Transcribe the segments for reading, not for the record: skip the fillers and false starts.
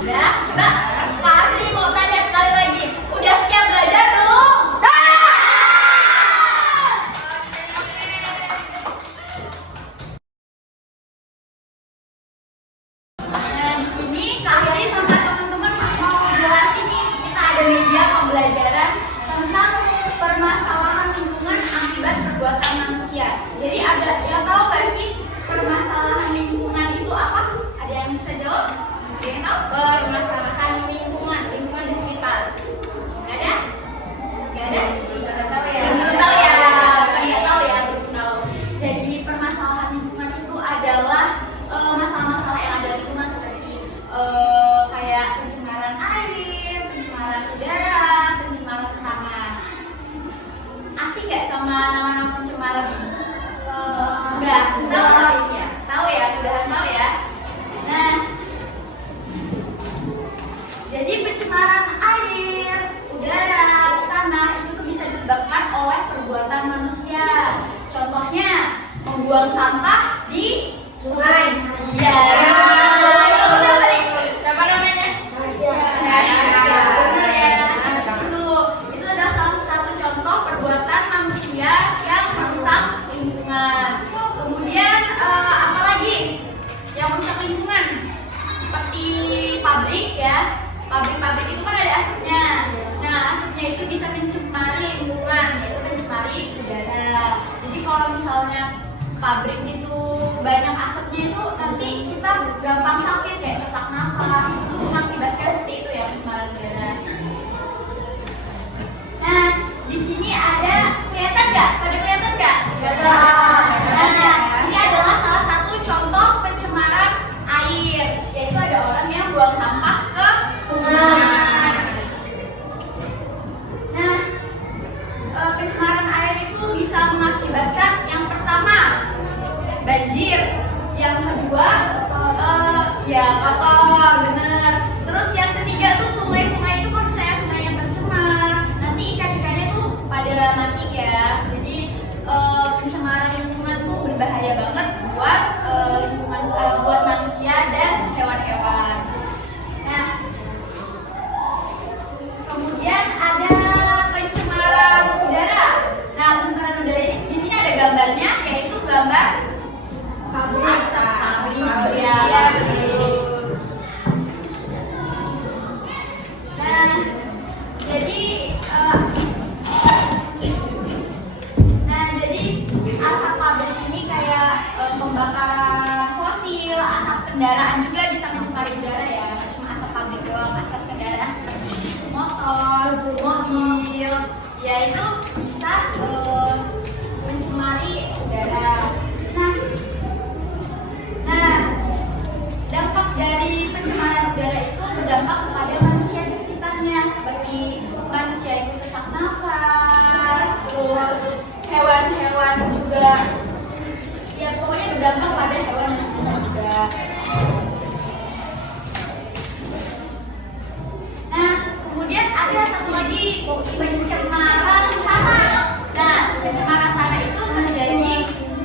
Udah, coba Kak Asri mau tanya sekali lagi. Udah siap belajar belum? Nah, di sini Kak Asri sama teman-teman mau jelasin nih, kita ada media pembelajaran tentang permasalahan lingkungan akibat perbuatan manusia. Jadi ada yang tahu nggak sih permasalahan lingkungan itu apa? Ada yang bisa jawab? Ada yang tahu? Permasalahan lingkungan di sekitar. Nggak ada? Nggak ada? Belum tahu ya. Belum tahu ya? Bukan nggak tahu ya, belum tahu. Jadi permasalahan lingkungan itu adalah masalah-masalah yang ada di lingkungan seperti kayak pencemaran air, pencemaran udara, pencemaran tanah. Asik nggak sama nama-nama pencemaran ini? Enggak, tahu ya? Tahu ya, sudah tahu ya. Nah, jadi pencemaran air, udara, tanah itu tuh bisa disebabkan oleh perbuatan manusia. Contohnya, membuang sampah di sungai. Iya. Siapa namanya? Benar ya. Itu adalah salah satu contoh perbuatan manusia yang merusak lingkungan. Kemudian apa lagi yang merusak lingkungan? Seperti pabrik ya. Pabrik-pabrik itu kan ada asapnya. Nah, asapnya itu bisa mencemari lingkungan, yaitu mencemari udara. Jadi kalau misalnya pabrik itu banyak asapnya itu nanti kita gampang sakit kayak sesak nafas. Itu mengakibatkan seperti itu ya, pencemaran udara. Nah, di sini ada kelihatan nggak? Pada kelihatan nggak? Nah, ini adalah salah satu contoh pencemaran air, yaitu ada orang yang buang sampah ke sungai. Nah, pencemaran air itu bisa mengakibatkan yang pertama banjir, yang kedua ya kotor, bener. Terus yang ketiga tuh sungai-sungai itu kan misalnya sungai yang tercemar, nanti ikan-ikannya tuh pada mati ya. Jadi pencemaran lingkungan tuh berbahaya banget buat lingkungan, buat manusia dan hewan-hewan. Nah, kemudian ada pencemaran udara. Nah, pencemaran udara ini di sini ada gambarnya, yaitu gambar asap pabrik. Ya, betul. Nah, jadi asap pabrik ini kayak pembakaran fosil, asap kendaraan juga bisa mencemari udara ya. Nggak cuma asap pabrik doang, asap kendaraan seperti motor, mobil, ya itu bisa mencemari udara. Nah, dampak dari pencemaran udara itu berdampak kepada manusia di sekitarnya, seperti manusia itu sesak nafas, terus hewan-hewan juga, ya pokoknya berdampak pada hewan juga. Nah, kemudian ada satu lagi, pencemaran tanah. Nah, pencemaran tanah itu terjadi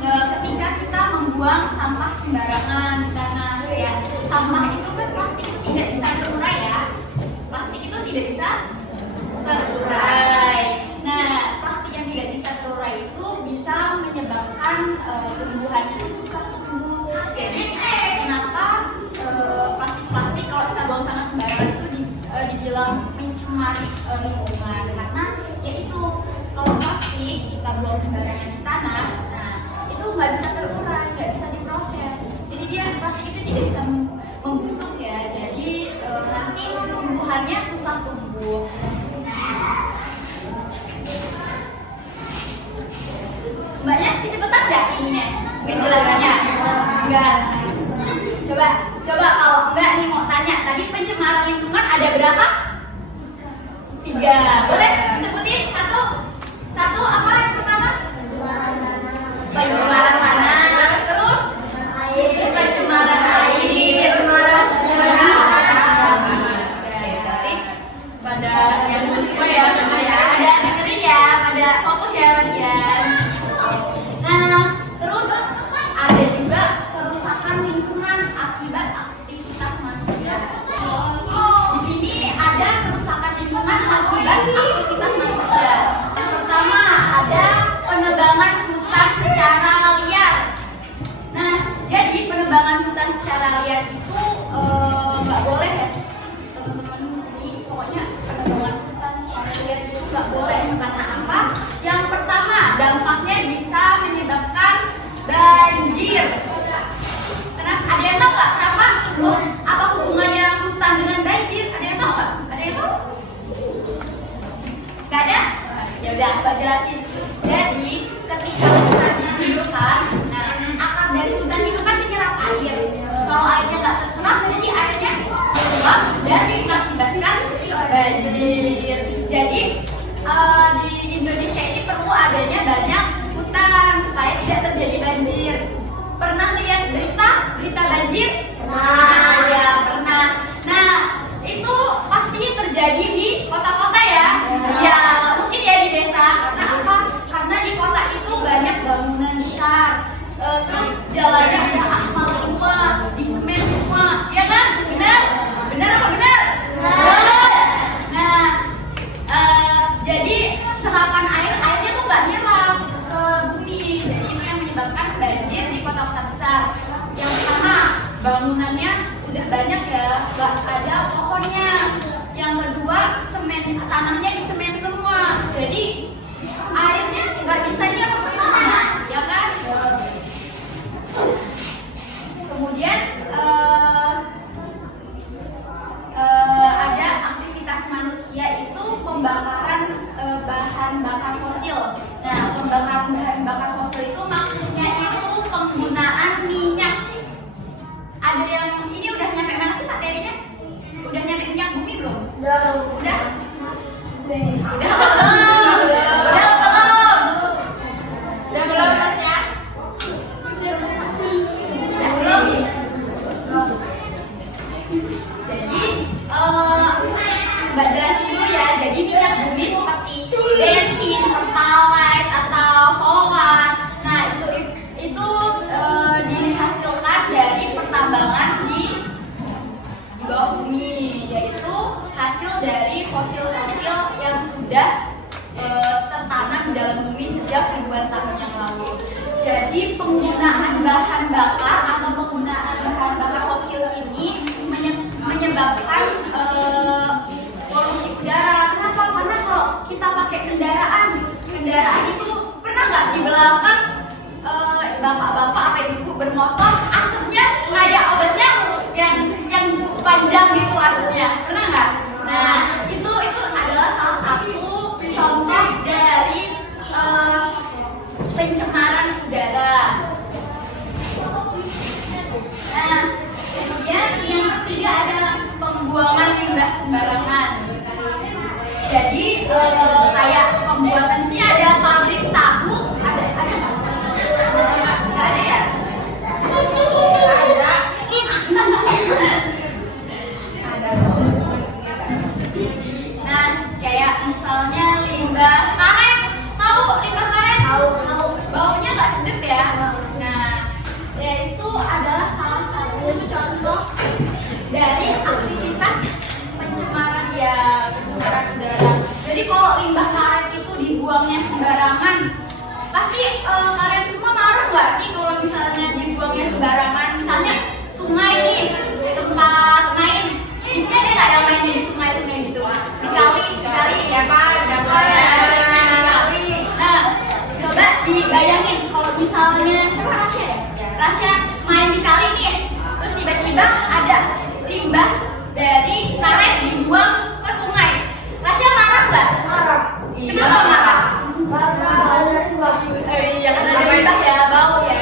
ketika kita membuang sampah sembarangan di tanah ya. Sampah itu kan plastik tidak bisa terurai ya. Plastik itu tidak bisa terurai. Nah, plastik yang tidak bisa terurai itu bisa menyebabkan tumbuhan itu susah tumbuh. Jadi kenapa plastik-plastik kalau kita buang sana sembarangan itu dibilang mencemari lingkungan? Karena yaitu kalau plastik kita buang sembarangan di tanah, nah itu nggak bisa terurai, nggak bisa diproses. Jadi plastik itu tidak bisa membusuk ya. Jadi nanti tumbuhannya susah tumbuh. Mbaknya kecepatan nggak ininya? Penjelasannya? Enggak. Coba kalau enggak nih mau tanya, tadi pencemaran lingkungan ada berapa? 3. Boleh disebutin satu apa yang pertama? Pencemaran tanah, terus pencemaran air, terus Pada yang semua ya. ada dengerin ya, pada fokus ya Mas ya. Nah, terus ada juga kerusakan lingkungan akibat aktivitas manusia. dan mengakibatkan banjir. Jadi di Indonesia ini perlu adanya banyak hutan supaya tidak terjadi banjir. Pernah lihat berita banjir? Nah, ya pernah. Nah, itu pastinya terjadi di kota-kota ya. Ya, nggak mungkin ya di desa. Karena apa? Karena di kota itu banyak bangunan besar. Terus jalannya udah aspal semua, di semen semua, ya kan? Benar? Benar apa benar? Nah, jadi serapan airnya tuh nggak nyerap ke bumi. Jadi itu yang menyebabkan banjir di kota-kota besar. Yang pertama, bangunannya udah banyak ya, nggak ada pohonnya. Yang kedua, tanahnya di semen semua. Jadi airnya nggak bisa nyerap ke tanah, ya kan? Kemudian ada aktivitas manusia itu pembakaran bahan bakar fosil. Nah, pembakaran bahan bakar fosil itu maksudnya itu penggunaan minyak. Ada yang ini udah nyampe mana sih materinya? Udah nyampe minyak bumi belum? Belum. Udah? Udah belum? Udah belum, Tasya? Udah belum? Jadi, Mbak jelasin dulu ya. Jadi minyak bumi seperti bensin, pertalite atau solar. Nah, itu dihasilkan dari pertambangan di bawah bumi, yaitu hasil dari fosil-fosil yang sudah tertanam di dalam bumi sejak ribuan tahun yang lalu. Jadi penggunaan bahan bakar atau penggunaan bahan bakar fosil ini menyebabkan polusi udara. Kenapa? Karena kalau kita pakai kendaraan itu pernah nggak di belakang bapak-bapak apa ibu bermotor, asapnya kayak obat nyamuk yang panjang gitu asapnya, pernah nggak? Nah, itu adalah salah satu contoh dari pencemaran udara. Nah, kemudian yang ketiga ada pembuangan limbah sembarangan. Jadi kayak pembuatan di sini ada pabrik tahu, ada nggak? Nggak ada ya? Ada. Nah, kayak misalnya limbah karet, tahu limbah karet? Tahu. Baunya nggak sedap ya? Nah, itu adalah salah satu contoh dari aktivitas pencemaran ya pencemaran udara. Jadi kalau limbah karet itu dibuangnya sembarangan, pasti kalian semua marah nggak sih kalau misalnya dibuangnya sembarangan? Misalnya sungai nih, tempat main, di sini ada nggak yang mainnya di sungai gitu? Di kali siapa ya? Nah, coba dibayangin kalau misalnya siapa Rasya ya? Rasya main di kali nih, terus tiba-tiba ada limbah dari karet dibuang ke sungai. Rasya marah nggak? Marah. Kenapa marah? Iya kan ada limbah ya, bau ya.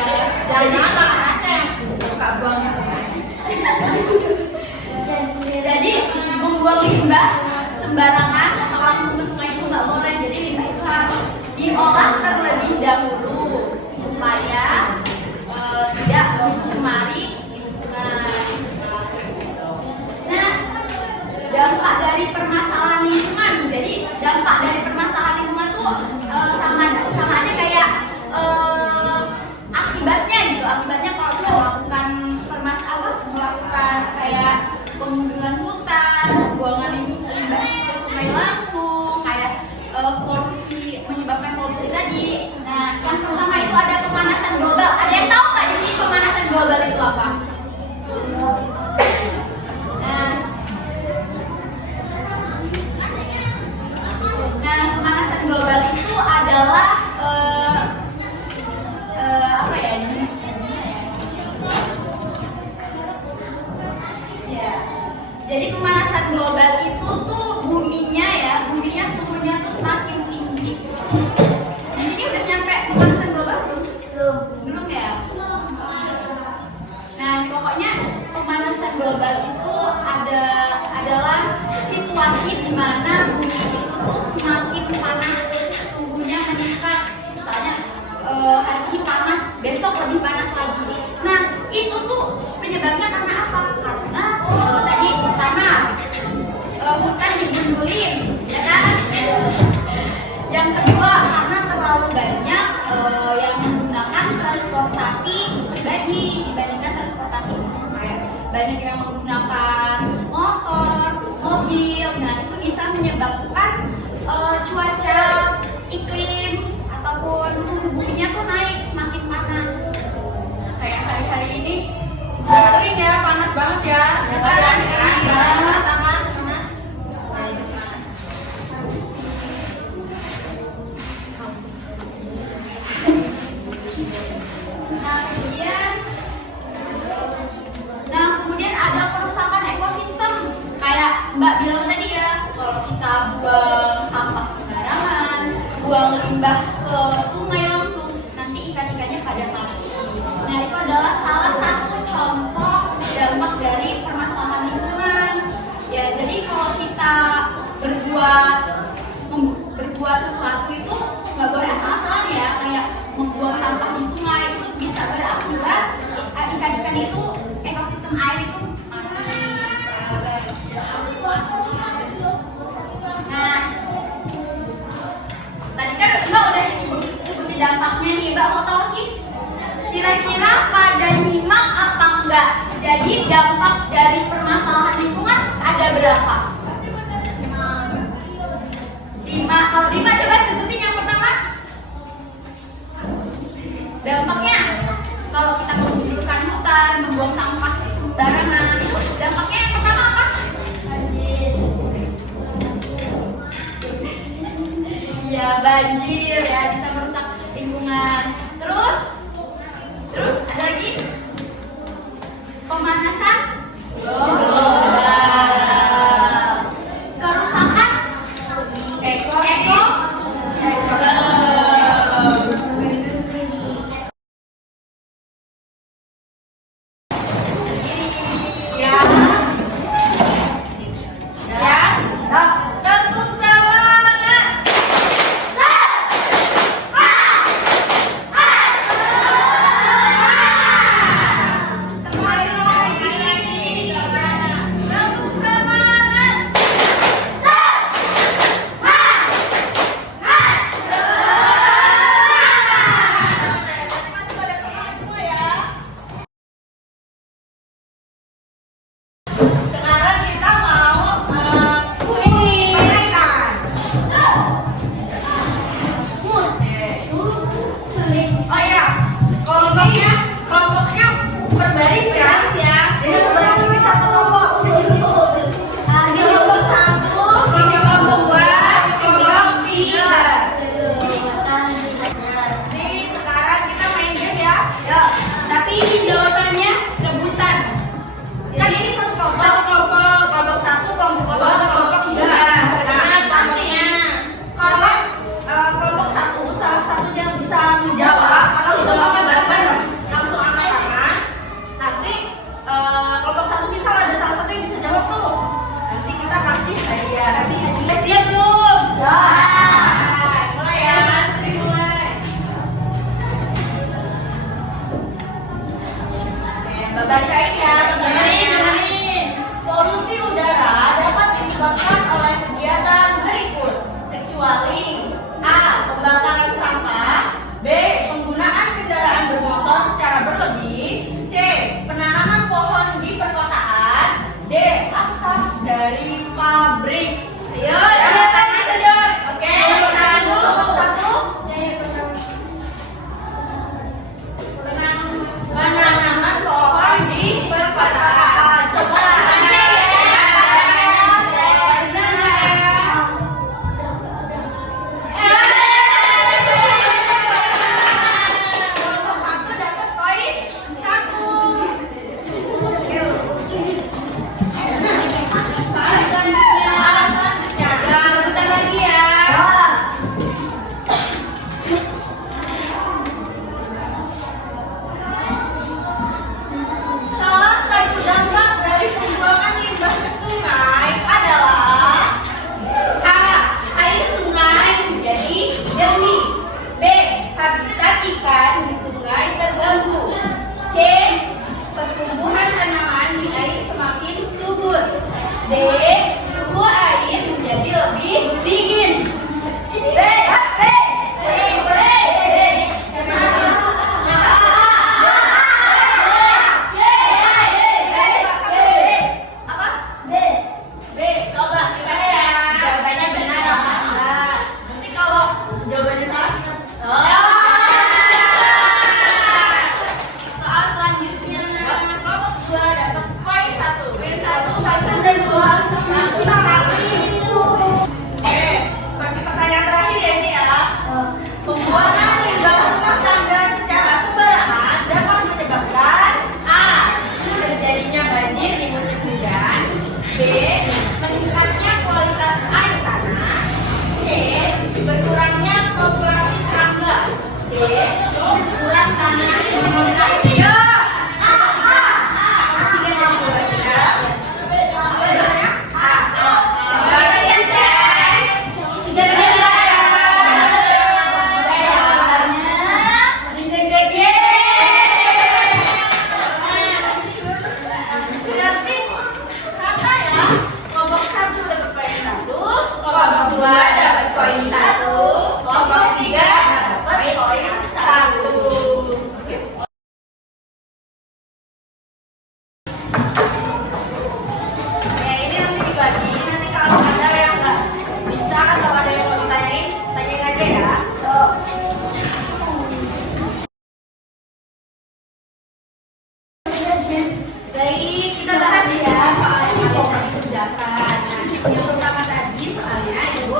Jangan malah Tasya yang suka buang ke sungai. Jadi membuang limbah sembarangan atau langsung ke sungai itu nggak boleh. Jadi limbah itu harus diolah terlebih dahulu supaya tidak mencemari lingkungan. Nah, dampak dari permasalahan lingkungan. Jadi dampak dari permasalahan lingkungan tuh sama aja kayak akibatnya gitu. Akibatnya kalau kita melakukan kayak penggundulan hutan, pembuangan limbah ke sungai langsung, kayak menyebabkan polusi tadi. Nah, yang pertama itu ada pemanasan global. Ada yang tahu nggak di sini pemanasan global itu apa? Nah, pemanasan global itu adalah apa ya? Jadi pemanasan global itu tuh buminya suhunya tuh semakin tinggi. Di sini udah nyampe pemanasan global belum? Belum ya? Nah, pokoknya pemanasan global itu adalah situasi di mana bumi itu tuh semakin panas, suhunya meningkat. Misalnya hari ini panas, besok lebih panas lagi. Nah, itu tuh penyebabnya karena apa? Karena tadi pertama hutan digundulin, ya kan? Yang kedua karena terlalu banyak yang menggunakan transportasi pribadi dibandingkan transportasi umum, kayak banyak yang menggunakan motor, mobil. Nah, itu bisa menyebabkan cuaca iklim ataupun suhu buminya tuh naik, semakin panas. Kayak hari-hari ini sering ya, panas banget ya. Ya kan? Sama panas. Nah kemudian ada kerusakan ekosistem. Kayak Mbak bilang tadi ya, kalau kita buang sampah sembarangan, buang limbah ke sungai langsung, nanti ikan-ikannya pada mati. Nah itu adalah salah satu contoh dampak dari permasalahan lingkungan. Ya jadi kalau kita berbuat sesuatu itu nggak boleh asal-asalan ya, kayak membuang sampah di sungai itu bisa berakibat ikan-ikan itu, ekosistem air itu mati. Nah, tadi kan Mbak udah sebutin dampaknya nih. Mbak mau tahu sih kira-kira pada nyimak apa enggak? Jadi dampak dari permasalahan lingkungan ada berapa? 5. Kalau 5 coba sebutin yang pertama. Dampaknya kalau kita menggugurkan hutan, membuang sampah sembarangan, itu dampaknya yang pertama apa? Iya, banjir ya, bisa merusak lingkungan. Terus ada lagi? Pemanasan global. Kerusakan ekosistem. Sekarang kita mau oh ya, kelompoknya berbaris ya. Jadi sebaris ini satu kelompok. Ini kelompok 1, ini kelompok 2, kelompok 3. Jadi sekarang kita main game ya. Tapi ini jawabannya rebutan. Kan ini satu kelompok. Kelompok 1, kelompok 2, kelompok 3. Nah, nantinya kalau kelompok 1 salah satu yang bisa menjawab atau jawabnya bareng-bareng langsung angkat tangan. Nanti kelompok 1 bisa ada salah satu yang bisa jawab tuh. Nanti kita kasih hadiah. Udah siap belum? Mulai ya. Mulai. Mbak bacain ya. Polusi udara dapat disebabkan oleh kegiatan berikut, kecuali A. Pembakaran sampah, B. Penggunaan kendaraan bermotor secara berlebih, C. Penanaman pohon di perkotaan, D. Asap dari pabrik. Ayo, silakan sedot. Oke, Kelompok kelompok 1. Penanaman pohon di perkotaan. Coba. Kelompok 1 dapat poin 1. Selanjutnya. Selanjutnya. Yang pertama tadi soalnya ibu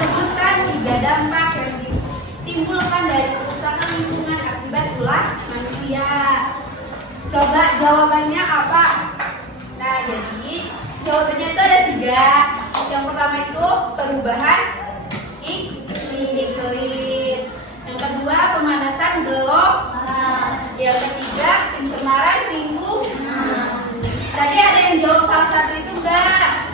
sebutkan 3 dampak yang ditimbulkan dari kerusakan lingkungan akibat ulah manusia. Coba jawabannya apa? Nah, jadi jawabannya itu ada 3. Yang pertama itu perubahan iklim. Yang kedua pemanasan global. Yang ketiga pencemaran lingkungan. Tadi ada yang jawab salah satu itu enggak?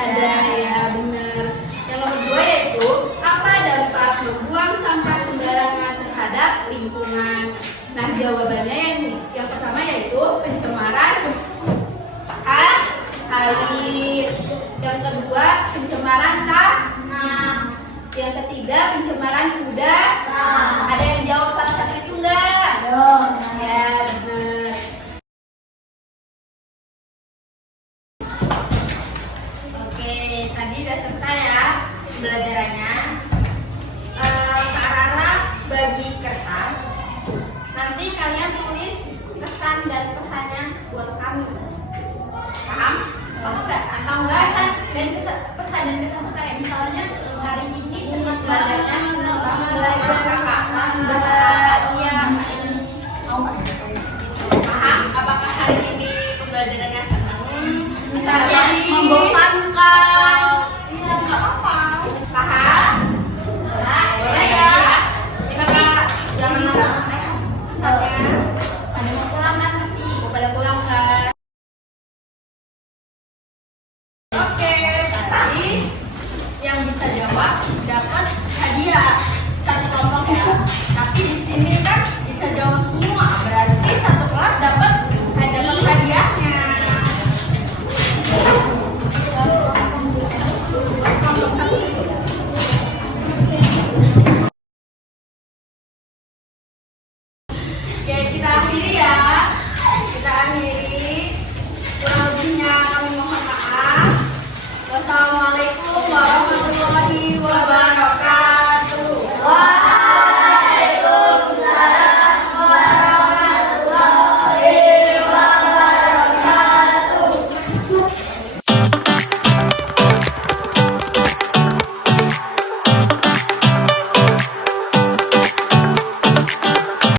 Ada ya, benar. Yang nomor 2 yaitu apa dampak membuang sampah sembarangan terhadap lingkungan. Nah, jawabannya yang pertama yaitu pencemaran air. Yang kedua pencemaran tanah. Yang ketiga pencemaran udara. Ada yang jawab salah satu itu enggak? Ya, benar. Oke, tadi udah selesai ya pembelajarannya. Kak Rara bagi kertas. Nanti kalian tulis kesan dan pesannya buat kami. Paham? Paham nggak? Atau enggak? Pesan dan kesan itu kayak misalnya hari ini senang belajarnya, senang banget belajar kakak Iya, ini. Paham? Apakah hari ini pembelajarannya senang? misalnya membosankan. Iya, nggak apa-apa. Paham? Boleh ya? Kita jangan lama-lama ya. Pesannya. Pada mau pulang kan masih pada pulang kan. Oke, tadi yang bisa jawab dapat hadiah 1 kelompok ya.